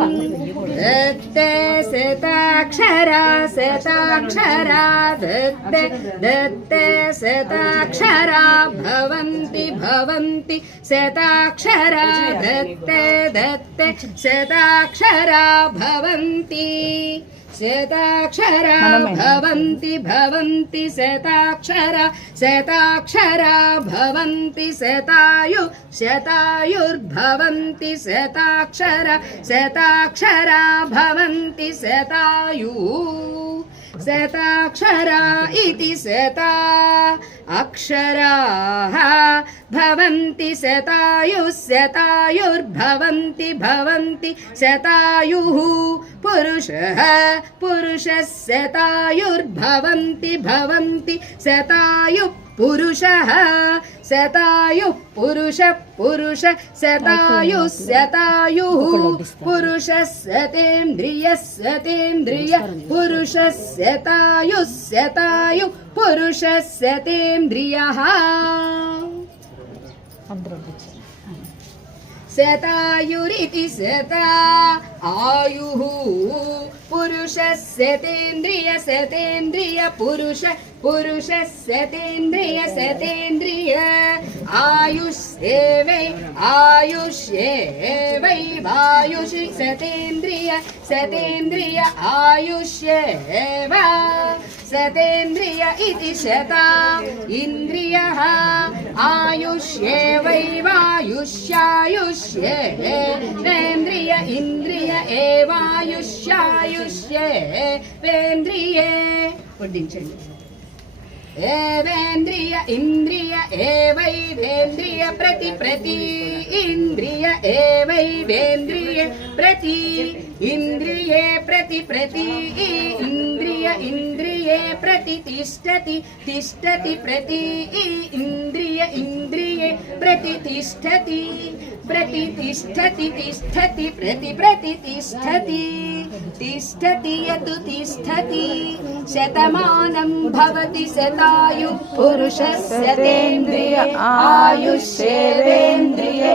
दत्ते शताक्षरा शताक्षरा दत्ते दत्ते शताक्षरा भवन्ति भवन्ति शताक्षरा दत्ते दत्ते शताक्षरा भवन्ति शताक्षरा भवन्ति भवन्ति शताक्षरा शताक्षरा भवन्ति शतायुर्भवन्ति शताक्षरा शताक्षरा भवन्ति शताक्षरा इति शता अक्षराः भवन्ति शतायुर्भवन्ति भवन्ति शतायुः पुरुषः पुरुषः शतायुर्भवन्ति भवन्ति शतायुः पुरुषः शतायुः पुरुषः पुरुषः शतायुः शतायुः पुरुषः शतेन्द्रियः शतेन्द्रियः पुरुषः शतायुः शतायुः पुरुषः शतेन्द्रियः शतायुरिति शता आयुः पुरुषः शतेन्द्रिय शतेन्द्रिय पुरुष पुरुषः शतेन्द्रिय शतेन्द्रिय आयुष्येवैवायुष शतेन्द्रिय शतेन्द्रिय आयुष्येव शतेन्द्रिय इति शता इन्द्रियः आयुष्येवैवायुष्यायुष्येवेन्द्रिय इन्द्रिय एवायुष्यायुष्येवेन्द्रिये वड्डिంచండి एवेन्द्रिय इन्द्रिय एवैवेन्द्रिय प्रति इन्द्रिय एवैवेन्द्रिय प्रति इन्द्रिये प्रति इन्द्रिय इन्द्रिये प्रति तिष्ठति प्रति इन्द्रिय इन्द्रिये प्रति तिष्ठति प्रति तिष्ठति यतु तिष्ठति शतमानं भवति शतायुः पुरुषस्य शतेन्द्रिय आयुष्येवेन्द्रिये